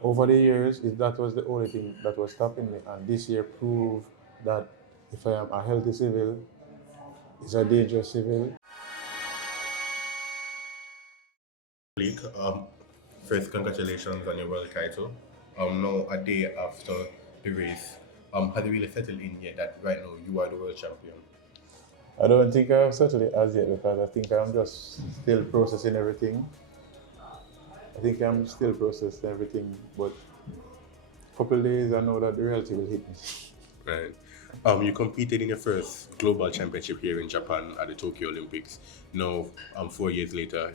Over the years, that was the only thing that was stopping me, and this year proved that if I am a healthy civil, it's a dangerous civil. League. First, congratulations on your world title. Now, a day after the race, has it really settled in yet that right now you are the world champion? I don't think I have settled it as yet because I think I'm just still processing everything. I think I'm still processing everything, but a couple days I know that the reality will hit me. Right. You competed in your first global championship here in Japan at the Tokyo Olympics. Now, 4 years later,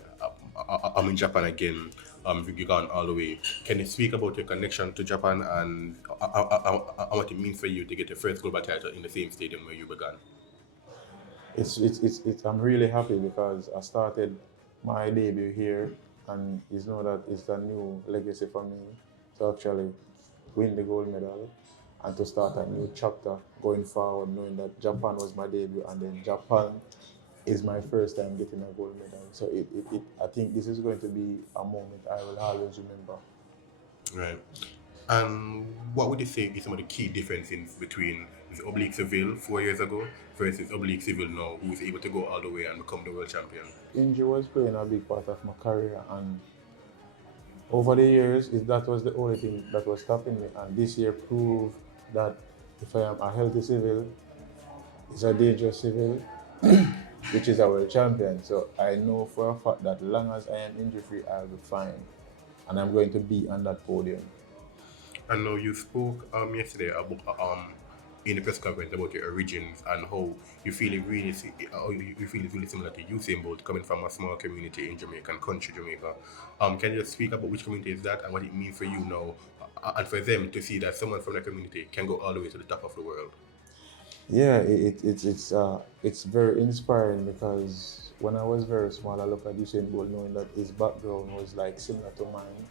I'm in Japan again. You've gone all the way. Can you speak about your connection to Japan and what it means for you to get your first global title in the same stadium where you began? I'm really happy because I started my debut here, and you know that it's a new legacy for me to actually win the gold medal and to start a new chapter going forward, knowing that Japan was my debut and then Japan is my first time getting a gold medal. So I think this is going to be a moment I will always remember. Right. And what would you say is some of the key differences between the Oblique Seville 4 years ago versus Oblique Seville now, who is able to go all the way and become the world champion? Injury was playing a big part of my career, and over the years, that was the only thing that was stopping me. And this year proved that if I am a healthy civil, it's a dangerous civil, which is our champion. So I know for a fact that long as I am injury free, I'll be fine. And I'm going to be on that podium. I know you spoke yesterday about in the press conference about your origins and how you feel it really how you feel it's really similar to Usain Bolt coming from a small community in Jamaican country, Jamaica. Can you just speak about which community is that and what it means for you now and for them to see that someone from the community can go all the way to the top of the world? Yeah, it's very inspiring because when I was very small, I looked at Usain Bolt knowing that his background was like similar to mine,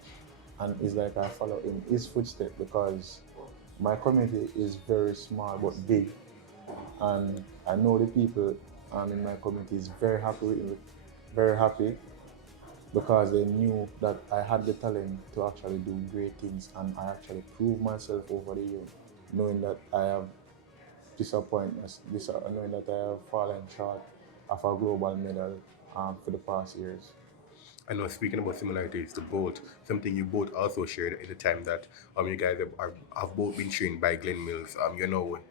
and it's like I follow in his footsteps because my community is very small but big, and I know the people in my community is very happy with me, very happy because they knew that I had the talent to actually do great things, and I actually proved myself over the year, knowing that I have disappointments, knowing that I have fallen short of a global medal for the past years. I know, speaking about similarities to both, something you both also shared at the time that you guys have both been trained by Glen Mills.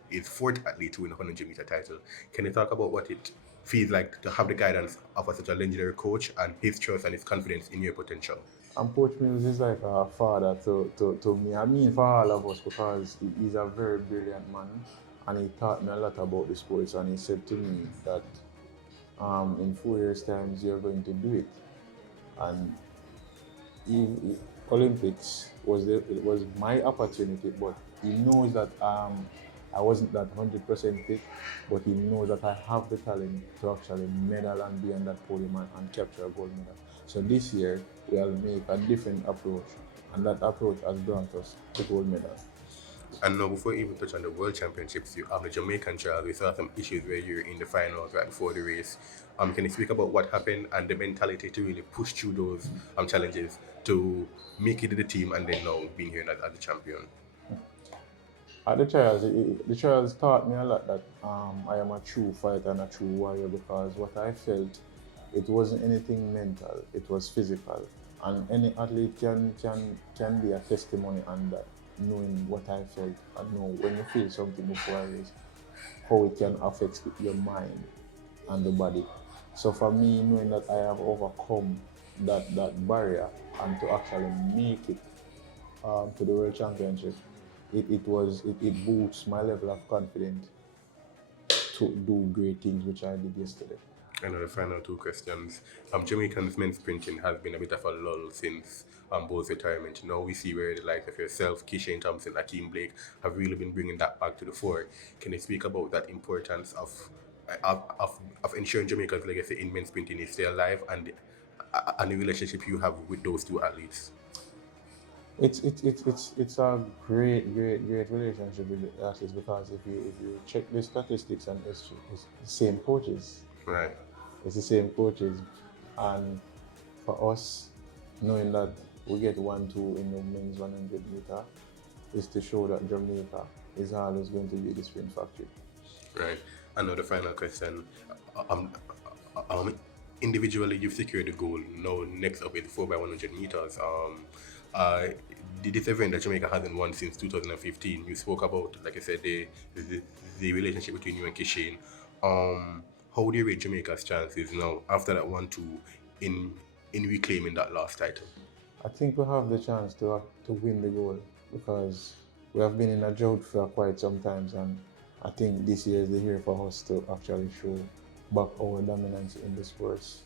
Is fourth athlete to win a 100-meter title. Can you talk about what it feels like to have the guidance of such a legendary coach and his trust and his confidence in your potential? And Coach Mills is like a father to me. I mean, for all of us, because he's a very brilliant man, and he taught me a lot about the sports. And he said to me that in 4 years' time, you're going to do it. And Olympics was my opportunity, but he knows that I wasn't that 100% fit, but he knows that I have the talent to actually medal and be on that podium and capture a gold medal. So this year we'll make a different approach, and that approach has brought us the gold medal. And now, before you even touch on the World Championships, you have the Jamaican trial. We saw some issues where you're in the finals right before the race. Can you speak about what happened and the mentality to really push through those challenges to make it to the team and then now being here as the champion? At the trials, the trials taught me a lot that I am a true fighter and a true warrior because what I felt, it wasn't anything mental, it was physical. And any athlete can be a testimony on that, knowing what I felt and know when you feel something before a race, how it can affect your mind and the body. So for me, knowing that I have overcome that barrier and to actually make it to the World Championship, it boosts my level of confidence to do great things, which I did yesterday. I know the final two questions. Jamaican's men's sprinting has been a bit of a lull since Bolt's retirement. Now we see where the likes of yourself, Kishane, Thompson, Ackeem, Blake have really been bringing that back to the fore. Can you speak about that importance of ensuring Jamaica's legacy in men's sprinting is still alive and the relationship you have with those two athletes? It's a great relationship with the athletes because if you check the statistics and it's the same coaches. Right. It's the same coaches, and for us, knowing that we get 1-2 in the men's 100 meter is to show that Jamaica is always going to be the sprint factory. Right. And now the final question. Um, um, Individually, you've secured the goal. Now, next up is 4x100 meters. Uh, this event that Jamaica hasn't won since 2015. You spoke about, like I said, the, the relationship between you and Kishane. How do you rate Jamaica's chances now after that 1-2 in reclaiming that last title? I think we have the chance to win the goal because we have been in a drought for quite some times, and I think this year is the year for us to actually show back our dominance in the sports.